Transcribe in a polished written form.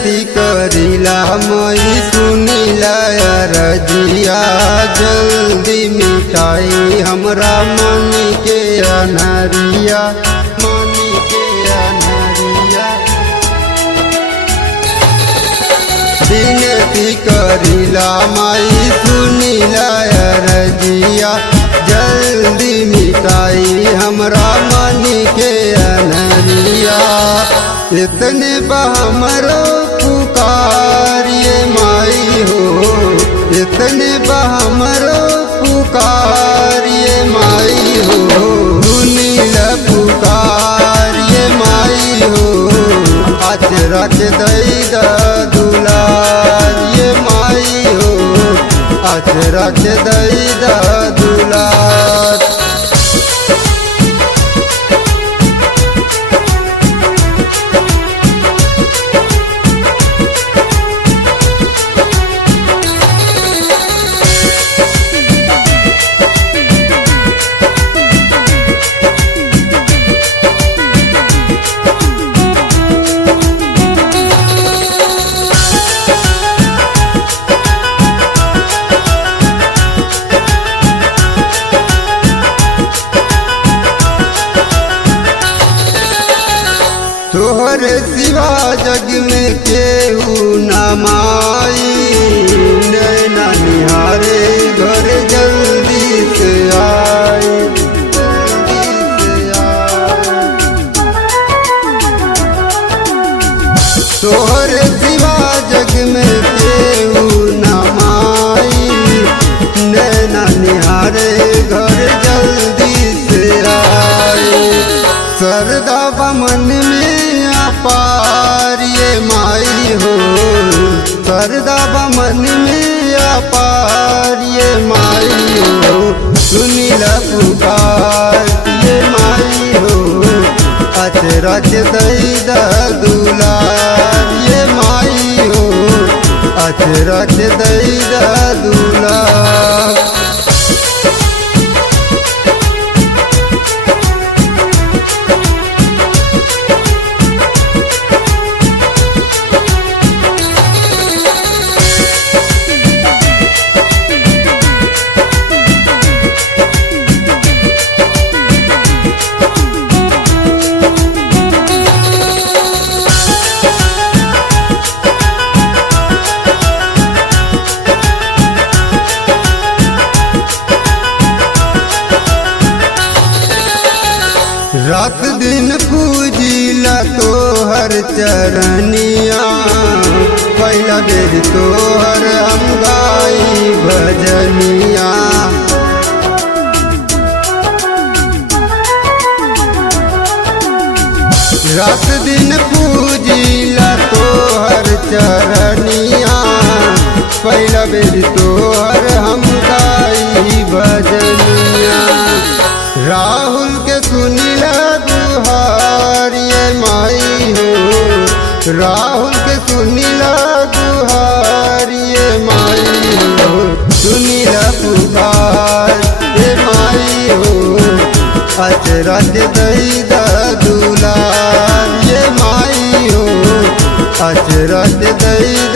विनती करिला मई सुनिला रजिया, जल्दी मिटाई हमरा मन के अनहरिया, मन के अनहरिया। विनती करिला मई सुनिला रजिया, जल्दी मिटाई हमरा मन के अनहरिया। इतने हमरो पुकारिए माई हो, इतने हमरो पुकारिए माई हो, सुनीला पुकारिए माई हो। अचरा के दैदा दुलारिए माई हो, अचरा के दैदा दुलार। तोहरे सिवा जग में केहू न माई, नैना निहारे घर जल्दी से आए, जल्दी से आए। तोहरे सिवा जग में केहू न माई, नैना निहारे घर जल्दी से आए। सरदा मन में अपारिए माई हो, सरदा मन में अपारिए माई हो। सुनीला पुकारिए माई हो, अचरा के दैदा दुलारिए माई हो, अचरा के दैदा दुलार। रात दिन पूजिला तोहर चरनिया, पहला बेर तोहर हम गाई भजनिया। रात दिन पूजिला तोहर चरनिया, पहला बेर तोहर हम गाई भजनिया। राहुल के सुनीला गुहारिए माई हो, राहुल के सुनीला गुहारिए माई हो। सुनीला पुकारिए माई हो, अचरा के दैदा दुलारिए माई हो, अचरा के दैदा